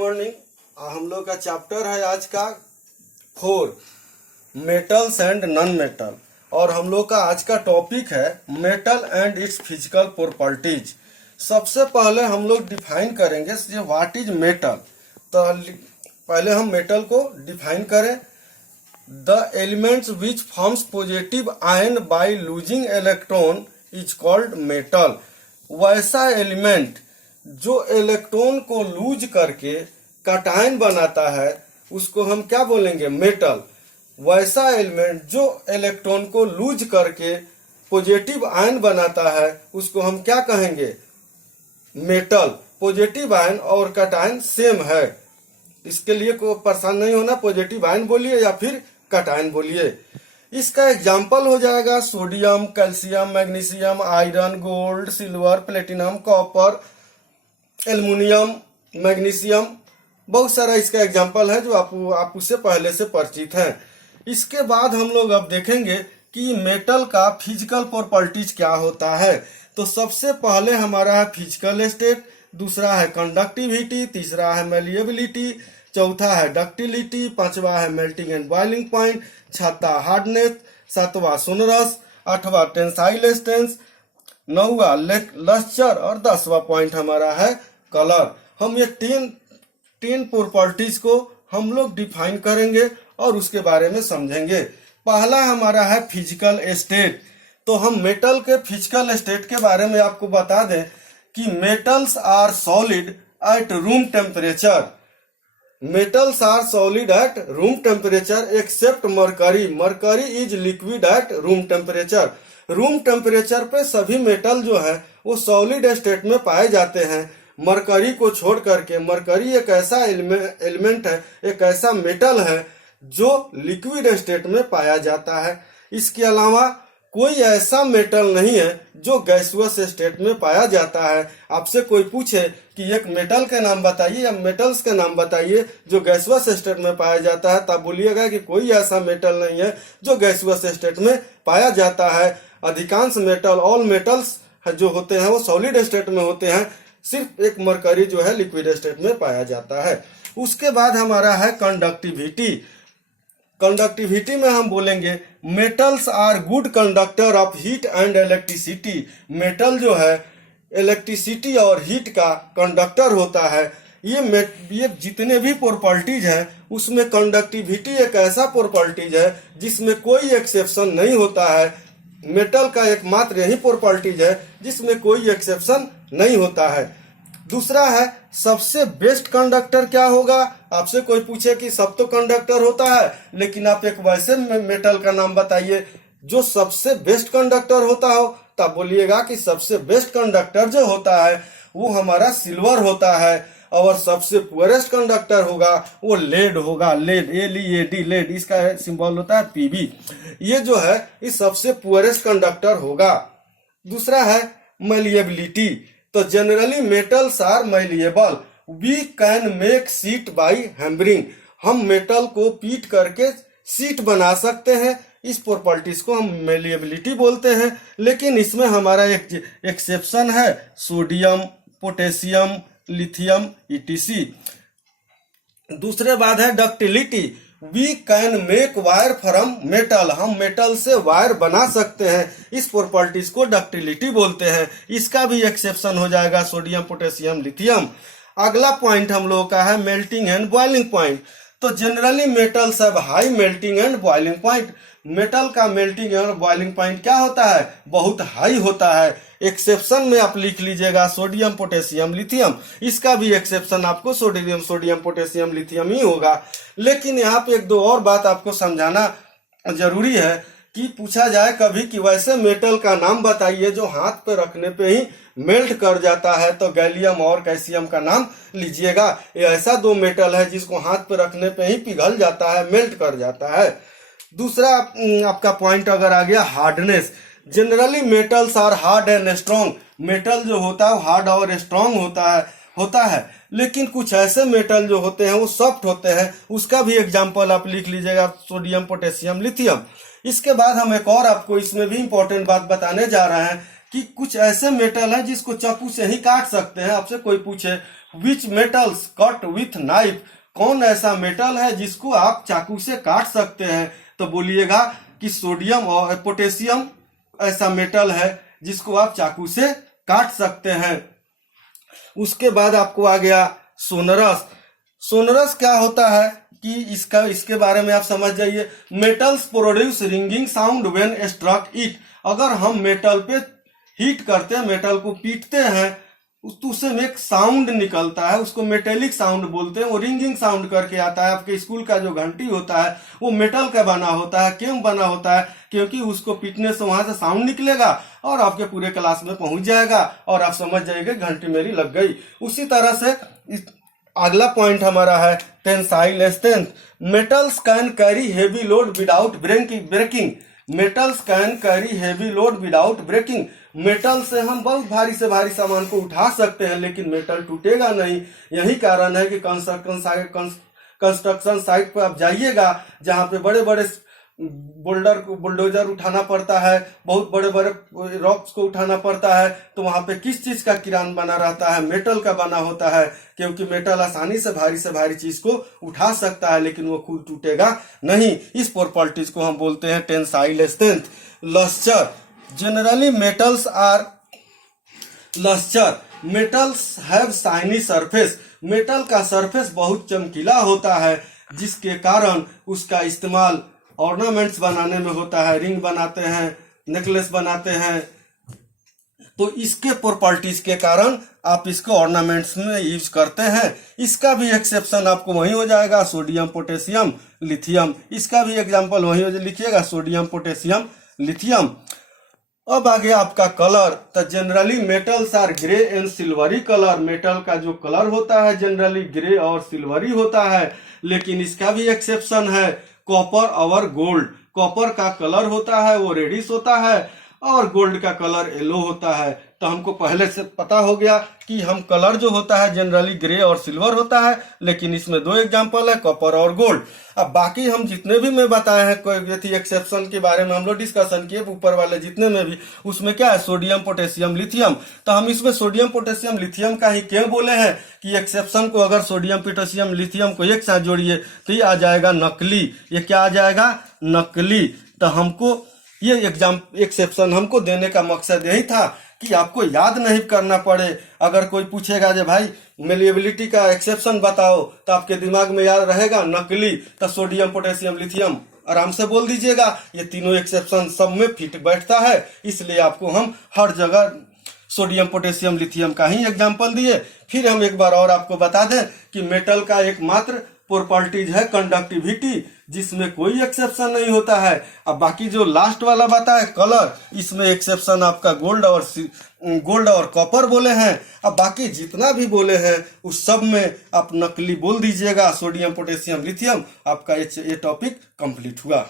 Morning. हम लोग का चैप्टर है आज का 4 मेटल्स एंड नॉन मेटल, और हम लोग का आज का टॉपिक है metal and it's physical properties. सबसे पहले हम लोग डिफाइन करेंगे व्हाट इज मेटल। तो पहले हम मेटल को डिफाइन करें। The elements which forms positive ion by losing electron is called metal. वैसा एलिमेंट जो इलेक्ट्रॉन को लूज करके कटायन बनाता है उसको हम क्या बोलेंगे? मेटल। वैसा एलिमेंट जो इलेक्ट्रॉन को लूज करके पॉजिटिव आयन बनाता है उसको हम क्या कहेंगे? मेटल। पॉजिटिव आयन और कटायन सेम है, इसके लिए कोई परेशान नहीं होना। पॉजिटिव आयन बोलिए या फिर कटायन बोलिए। इसका एग्जाम्पल हो जाएगा sodium, calcium, magnesium, iron, gold, silver, platinum, copper, aluminium, magnesium. बहुत सारा इसका एग्जाम्पल है जो आप उससे पहले से परिचित हैं। इसके बाद हम लोग अब देखेंगे कि मेटल का फिजिकल प्रॉपर्टीज क्या होता है। तो सबसे पहले हमारा है फिजिकल स्टेट, दूसरा है कंडक्टिविटी, तीसरा है मेलिएबिलिटी, चौथा है डक्टिलिटी, पांचवा है मेल्टिंग एंड बॉइलिंग पॉइंट, छठा हार्डनेस, सातवां सोनरस, आठवां टेंसाइल स्ट्रेंथ, नौवां लस्चर और 10वां पॉइंट हमारा है कलर। हम ये तीन प्रॉपर्टीज को हम लोग डिफाइन करेंगे और उसके बारे में समझेंगे। पहला हमारा है फिजिकल स्टेट। तो हम मेटल के फिजिकल स्टेट के बारे में आपको बता दें कि metals are solid at room temperature. Metals are solid at room temperature except mercury. Mercury is liquid at room temperature. Room temperature पे सभी मेटल जो है वो सॉलिड स्टेट में पाए जाते हैं, मरकरी को छोड़ करके। मरकरी एक ऐसा एलिमेंट है, एक ऐसा मेटल है जो लिक्विड स्टेट में पाया जाता है। इसके अलावा कोई ऐसा मेटल नहीं है जो गैसुअस स्टेट में पाया जाता है। आपसे कोई पूछे कि एक मेटल के नाम बताइए या मेटल्स के नाम बताइए जो गैसुअस स्टेट में पाया जाता है, तब बोलिएगा कि कोई ऐसा मेटल नहीं है जो गैसुअस स्टेट में पाया जाता है। अधिकांश मेटल, ऑल मेटल्स जो होते हैं वो सॉलिड स्टेट में होते हैं, सिर्फ एक मरकरी जो है लिक्विड स्टेट में पाया जाता है। उसके बाद हमारा है कंडक्टिविटी। कंडक्टिविटी में हम बोलेंगे metals are good conductor of heat and electricity. Metal जो है इलेक्ट्रिसिटी और हीट का कंडक्टर होता है। ये जितने भी प्रॉपर्टीज हैं उसमें कंडक्टिविटी एक ऐसा प्रॉपर्टीज है जिसमें कोई एक्सेप्शन नहीं होता है। मेटल का एकमात्र यही प्रॉपर्टीज है जिसमें कोई एक्सेप्शन नहीं होता है। दूसरा है सबसे बेस्ट कंडक्टर क्या होगा। आपसे कोई पूछे कि सब तो कंडक्टर होता है, लेकिन आप एक वैसे मेटल का नाम बताइए जो सबसे बेस्ट कंडक्टर होता हो, तब बोलिएगा कि सबसे बेस्ट कंडक्टर जो होता है वो हमारा सिल्वर होता है। और सबसे पुअरेस्ट कंडक्टर होगा वो लेड होगा। लेड, LEAD, लेड, इसका सिंबल होता है PB। ये जो है ये सबसे पुअरेस्ट कंडक्टर होगा। दूसरा है मैलिएबिलिटी। तो generally metals are malleable. We can make sheet by hammering. हम मेटल को पीट करके सीट बना सकते हैं। इस प्रॉपर्टीज को हम मैलिएबिलिटी बोलते हैं, लेकिन इसमें हमारा एक एक्सेप्शन है, सोडियम, पोटेशियम, लिथियम, ETC। दूसरे बाद है ductility. We can make wire from metal. हम मेटल से वायर बना सकते हैं। इस प्रॉपर्टीज को डक्टिलिटी बोलते हैं। इसका भी एक्सेप्शन हो जाएगा सोडियम, पोटेशियम, लिथियम। अगला पॉइंट हम लोगों का है मेल्टिंग एंड बॉइलिंग पॉइंट। तो generally metals have high melting and boiling point. Metal का मेल्टिंग और बॉइलिंग पॉइंट क्या होता है? बहुत हाई होता है। एक्सेप्शन में आप लिख लीजिएगा सोडियम, पोटेशियम, लिथियम। इसका भी एक्सेप्शन आपको सोडियम, पोटेशियम, लिथियम ही होगा। लेकिन यहाँ पे एक दो और बात आपको समझाना जरूरी है कि पूछा जाए कभी कि वैसे मेटल का नाम बताइए जो हाथ पे रखने पे ही मेल्ट कर जाता है, तो गैलियम और कैल्शियम का नाम लीजिएगा। ये ऐसा दो मेटल है जिसको हाथ पे रखने पे ही पिघल जाता है, मेल्ट कर जाता है। दूसरा आपका पॉइंट अगर आ गया hardness. Generally metals are hard and strong. Metal जो होता है हार्ड और स्ट्रॉन्ग होता है, लेकिन कुछ ऐसे मेटल जो होते हैं वो सॉफ्ट होते हैं। उसका भी एग्जांपल आप लिख लीजिएगा, सोडियम, पोटेशियम, लिथियम। इसके बाद हम एक और आपको इसमें भी इंपॉर्टेंट बात बताने जा रहे हैं कि कुछ ऐसे मेटल है जिसको चाकू से ही काट सकते हैं। आपसे कोई पूछे विच मेटल्स कट विथ नाइफ, कौन ऐसा मेटल है जिसको आप चाकू से काट सकते हैं, तो बोलिएगा कि सोडियम और पोटेशियम ऐसा मेटल है जिसको आप चाकू से काट सकते हैं। उसके बाद आपको आ गया सोनरस। सोनरस क्या होता है कि इसके बारे में आप समझ जाइए। Metals produce ringing sound when struck it, अगर हम मेटल पे हीट करते हैं, मेटल को पीटते हैं, तो उससे में एक साउंड निकलता है, उसको मेटेलिक साउंड बोलते हैं। वो रिंगिंग साउंड करके आता है। आपके स्कूल का जो घंटी होता है वो मेटल का बना होता है, क्यों बना होता है? क्योंकि उसको पीटने से वहां से साउंड निकलेगा और आपके पूरे क्लास में पहुंच जाएगा और आप समझ जाएंगे घंटी मेरी लग गई। उसी तरह से अगला पॉइंट हमारा है tensile strength. Metals can carry heavy load without breaking. Metals can carry heavy load without breaking. Metal से हम बहुत भारी से भारी सामान को उठा सकते हैं, लेकिन मेटल टूटेगा नहीं। यही कारण है कि कंस्ट्रक्शन साइट पर आप जाइएगा जहां पे बड़े बड़े बुलडोजर उठाना पड़ता है, बहुत बड़े बड़े रॉक्स को उठाना पड़ता है, तो वहां पे किस चीज का किरान बना रहता है? मेटल का बना होता है, क्योंकि मेटल आसानी से भारी चीज को उठा सकता है, लेकिन वो खुद टूटेगा नहीं। इस प्रॉपर्टीज को हम बोलते हैं tensile strength. Lustre, generally metals are lustre, metals have shiny surface. Metal का सरफेस बहुत चमकीला होता है, जिसके कारण उसका इस्तेमाल ऑर्नामेंट्स बनाने में होता है। रिंग बनाते हैं, नेकलेस बनाते हैं, तो इसके प्रॉपर्टीज के कारण आप इसको ऑर्नामेंट्स में यूज करते हैं। इसका भी एक्सेप्शन आपको वही हो जाएगा, सोडियम पोटेशियम लिथियम। इसका भी एग्जांपल वही हो लिखिएगा, सोडियम पोटेशियम लिथियम। अब आ गया आपका कलर। तो generally metals are grey and silvery colour. Metal का जो कलर होता है जनरली ग्रे और सिल्वरी होता है, लेकिन इसका भी एक्सेप्शन है, कॉपर और गोल्ड। कॉपर का कलर होता है वो रेडिश होता है और गोल्ड का कलर येलो होता है। तो हमको पहले से पता हो गया कि हम कलर जो होता है जनरली ग्रे और सिल्वर होता है, लेकिन इसमें दो एग्जांपल है, कॉपर और गोल्ड। अब बाकी हम जितने भी मैं बताए हैं कोई एक्सेप्शन के बारे में हम लोग डिस्कशन किए, ऊपर वाले जितने में भी, उसमें क्या है, सोडियम पोटेशियम लिथियम। तो हम इसमें सोडियम पोटेशियम लिथियम का ही क्यों बोले हैं कि एक्सेप्शन को अगर सोडियम पोटेशियम लिथियम को एक साथ जोड़िए तो ये आ जाएगा नकली। ये क्या आ जाएगा? नकली। तो हमको ये एक्सेप्शन हमको देने का मकसद यही था कि आपको याद नहीं करना पड़े। अगर कोई पूछेगा जो भाई मेलिएबिलिटी का एक्सेप्शन बताओ, तो आपके दिमाग में याद रहेगा नकली, तो सोडियम पोटेशियम लिथियम आराम से बोल दीजिएगा। ये तीनों एक्सेप्शन सब में फिट बैठता है, इसलिए आपको हम हर जगह सोडियम पोटेशियम लिथियम का ही एग्जाम्पल दिए। फिर हम एक बार और आपको बता दें कि मेटल का एकमात्र प्रॉपर्टीज है कंडक्टिविटी, जिसमें कोई एक्सेप्शन नहीं होता है। अब बाकी जो लास्ट वाला बात है कलर, इसमें एक्सेप्शन आपका गोल्ड और कॉपर बोले हैं। अब बाकी जितना भी बोले हैं उस सब में आप नकली बोल दीजिएगा, सोडियम पोटेशियम लिथियम। आपका ये टॉपिक कंप्लीट हुआ।